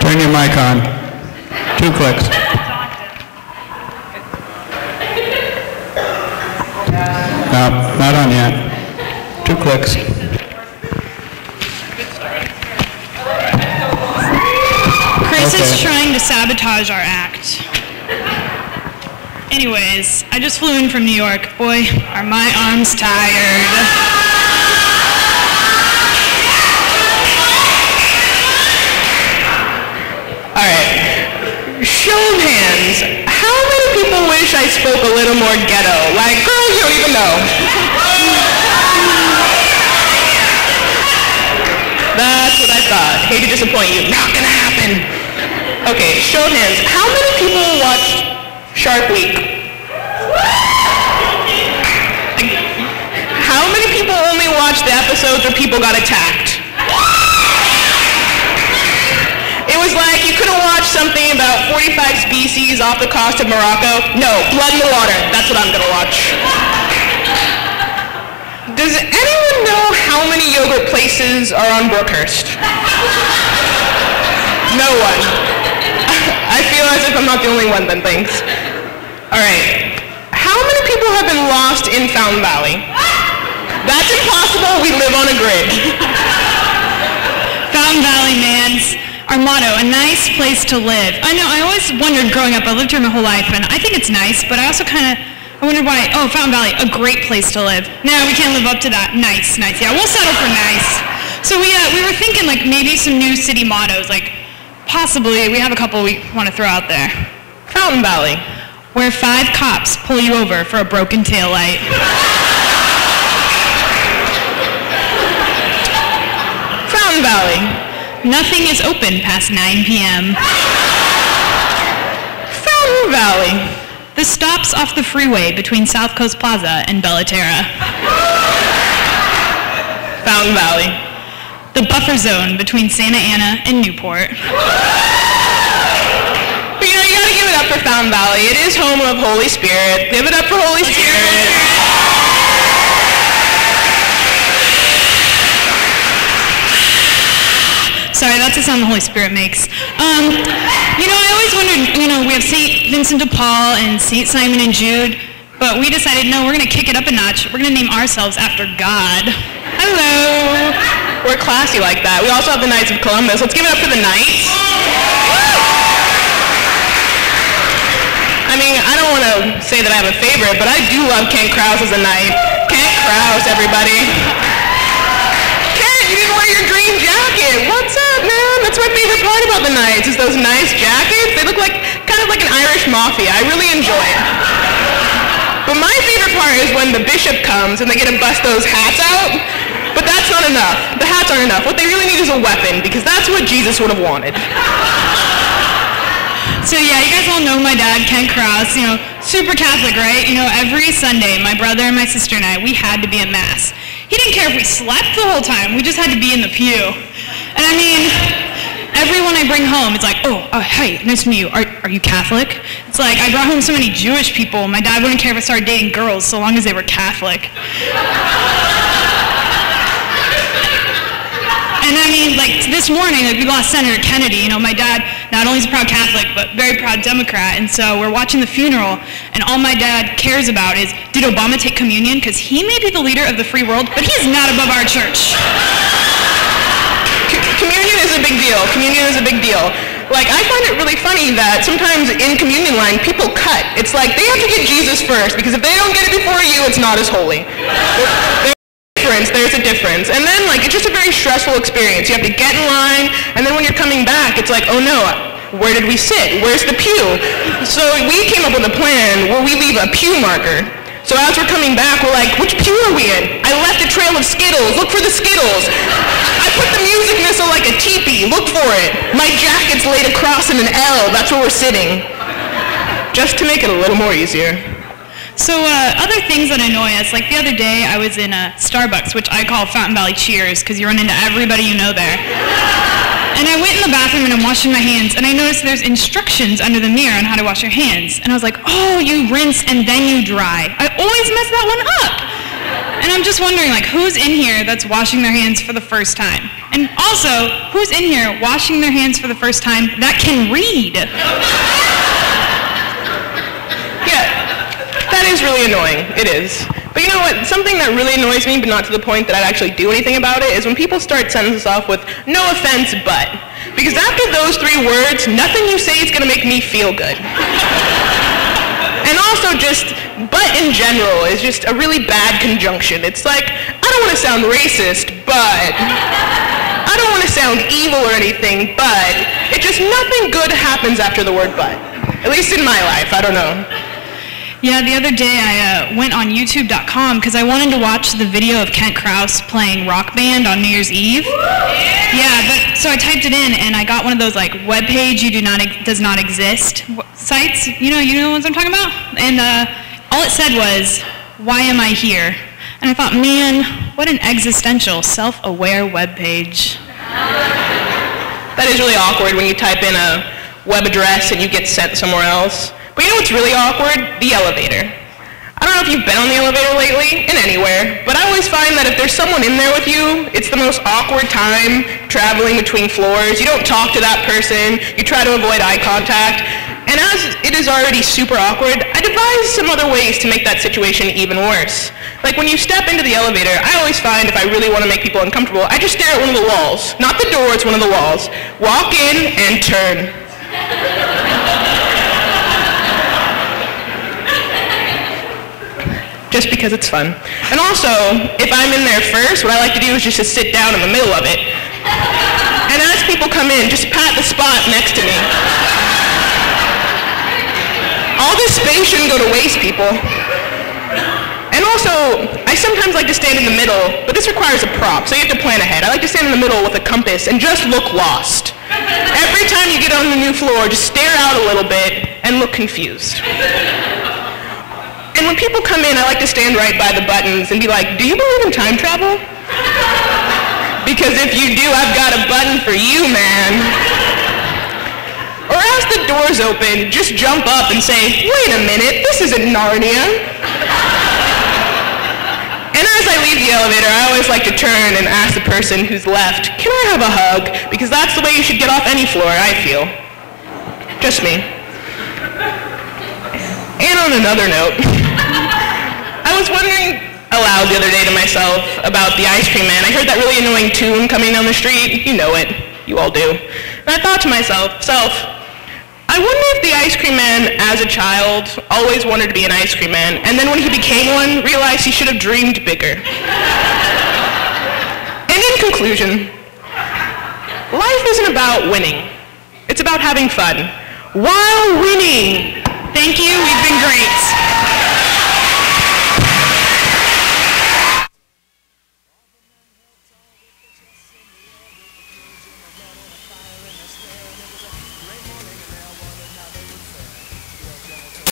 Turn your mic on. 2 clicks. No, not on yet. 2 clicks. Chris is trying to sabotage our act. Anyways, I just flew in from New York. Boy, are my arms tired. Alright. Show of hands. How many people wish I spoke a little more ghetto? Like, girls you don't even know. That's what I thought. Hate to disappoint you. Not gonna happen. Okay, show of hands. How many people watched Shark Week? How many people only watched the episodes where people got attacked? It was like you couldn't watch something about 45 species off the coast of Morocco. No, blood in the water. That's what I'm gonna watch. Does anyone know how many yogurt places are on Brookhurst? No one. I feel as if I'm not the only one then, thanks. Alright. How many people have been lost in Fountain Valley? That's impossible, we live on a grid. Fountain Valley, man's our motto, a nice place to live. I know, I always wondered growing up, I lived here my whole life, and I think it's nice, but I also I wondered why, Fountain Valley, a great place to live. No, we can't live up to that. Nice. Yeah, we'll settle for nice. So we were thinking like maybe some new city mottos, like possibly, we have a couple we want to throw out there. Fountain Valley. Where 5 cops pull you over for a broken taillight. Fountain Valley. Nothing is open past 9 p.m. Fountain Valley. The stops off the freeway between South Coast Plaza and Bellaterra. Fountain Valley. The buffer zone between Santa Ana and Newport. But you gotta give it up for Fountain Valley. It is home of Holy Spirit. Give it up for Holy Spirit. Sorry, that's the sound the Holy Spirit makes. I always wondered, we have St. Vincent de Paul and St. Simon and Jude, but we decided, no, we're going to kick it up a notch. We're going to name ourselves after God. Hello. We're classy like that. We also have the Knights of Columbus. Let's give it up for the Knights. I mean, I don't want to say that I have a favorite, but I do love Kent Krause as a knight. Kent Krause, everybody. You didn't wear your green jacket. What's up, man? That's my favorite part about the Knights, is those nice jackets. They look kind of like an Irish mafia. I really enjoy it. But my favorite part is when the bishop comes and they get to bust those hats out. But that's not enough. The hats aren't enough. What they really need is a weapon, because that's what Jesus would have wanted. So yeah, you guys all know my dad, Kent Krause, super Catholic, right? Every Sunday, my brother and my sister and I, we had to be at Mass. He didn't care if we slept the whole time. We just had to be in the pew. And I mean, everyone I bring home, it's like, hey, nice to meet you. Are you Catholic? It's like, I brought home so many Jewish people. My dad wouldn't care if I started dating girls so long as they were Catholic. And I mean, this morning, we lost Senator Kennedy. My dad not only is a proud Catholic, but very proud Democrat. And so we're watching the funeral, and all my dad cares about is, did Obama take communion? Because he may be the leader of the free world, but he's not above our church. Communion is a big deal. Communion is a big deal. I find it really funny that sometimes in communion line, people cut. It's like, they have to get Jesus first, because if they don't get it before you, it's not as holy. There's a difference. And then, it's just a very stressful experience. You have to get in line, and then when you're coming back, it's like, oh no, where did we sit? Where's the pew? So we came up with a plan where we leave a pew marker. So as we're coming back, we're like, which pew are we in? I left a trail of Skittles. Look for the Skittles. I put the music missile like a teepee. Look for it. My jacket's laid across in an L. That's where we're sitting. Just to make it a little more easier. So other things that annoy us, the other day I was in a Starbucks, which I call Fountain Valley Cheers, because you run into everybody you know there. And I went in the bathroom and I'm washing my hands, and I noticed there's instructions under the mirror on how to wash your hands. And I was like, oh, you rinse and then you dry. I always mess that one up. And I'm just wondering, like, who's in here that's washing their hands for the first time? And also, who's in here washing their hands for the first time that can read? Yeah, that is really annoying. It is. But you know what? Something that really annoys me, but not to the point that I'd actually do anything about it, is when people start sentences off with, no offense, but. Because after those 3 words, nothing you say is going to make me feel good. And also just, but in general is just a really bad conjunction. It's like, I don't want to sound racist, but. I don't want to sound evil or anything, but. It just, nothing good happens after the word but. At least in my life, I don't know. Yeah, the other day I went on YouTube.com because I wanted to watch the video of Kent Krause playing Rock Band on New Year's Eve. Yeah, but so I typed it in and I got one of those like webpage does not exist sites. You know the ones I'm talking about? And all it said was, why am I here? And I thought, man, what an existential, self-aware webpage. That is really awkward when you type in a web address and you get sent somewhere else. But you know what's really awkward? The elevator. I don't know if you've been on the elevator lately, in anywhere, but I always find that if there's someone in there with you, it's the most awkward time traveling between floors. You don't talk to that person, you try to avoid eye contact, and as it is already super awkward, I devised some other ways to make that situation even worse. Like when you step into the elevator, I always find if I really want to make people uncomfortable, I just stare at one of the walls. Not the door, it's one of the walls. Walk in and turn. Just because it's fun. And also, if I'm in there first, what I like to do is just to sit down in the middle of it. And as people come in, just pat the spot next to me. All this space shouldn't go to waste, people. And also, I sometimes like to stand in the middle, but this requires a prop, so you have to plan ahead. I like to stand in the middle with a compass and just look lost. Every time you get on the new floor, just stare out a little bit and look confused. And when people come in, I like to stand right by the buttons and be like, do you believe in time travel? Because if you do, I've got a button for you, man. Or as the doors open, just jump up and say, wait a minute, this isn't Narnia. And as I leave the elevator, I always like to turn and ask the person who's left, can I have a hug? Because that's the way you should get off any floor, I feel. Just me. And on another note, I was wondering aloud the other day to myself about the ice cream man. I heard that really annoying tune coming down the street. You know it. You all do. And I thought to myself, I wonder if the ice cream man, as a child, always wanted to be an ice cream man, and then when he became one, realized he should have dreamed bigger. And in conclusion, life isn't about winning. It's about having fun while winning. Thank you, we've been great.